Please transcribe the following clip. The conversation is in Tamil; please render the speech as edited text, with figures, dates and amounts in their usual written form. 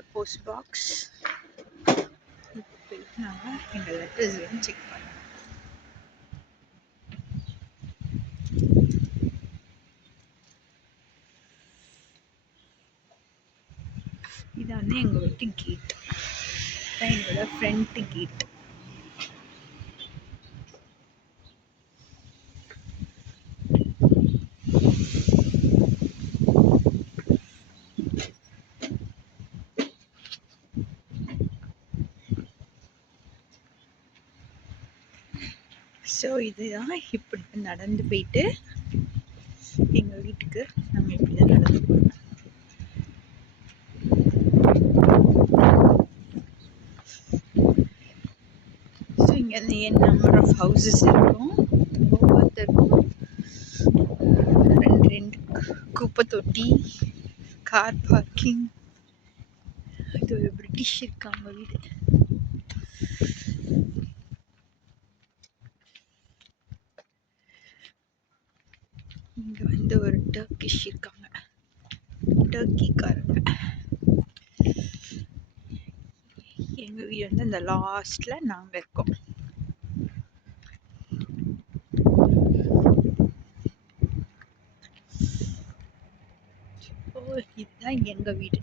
எங்களோட போஸ்ட் பாக்ஸ். இப்போ போயிட்டு நாங்கள் எங்கள் லெட்டர்ஸ் செக் பண்ணோம். இது வந்து எங்கள் வீட்டு கேட், இதான் எங்களோட ஃப்ரண்ட் கேட். ஸோ இதுதான் இப்படி நடந்து போயிட்டு எங்கள் வீட்டுக்கு நாங்கள் இப்படி தான் நடந்து போகிறோம். ஸோ இங்கே வந்து என் நம்பர் ஆஃப் ஹவுசஸ் இருக்கும். ஒவ்வொருத்தருக்கும் ரெண்டு குப்பை தொட்டி, கார் பார்க்கிங். இது ஒரு பிரிட்டிஷ் இருக்காங்க வீடு. இங்கே வந்து ஒரு டர்க்கிஷ் இருக்காங்க, டர்க்கிக்காரங்க. எங்கள் வீடு வந்து இந்த லாஸ்ட்டில் நாங்கள் இருக்கோம். இதுதான் எங்கள் வீடு.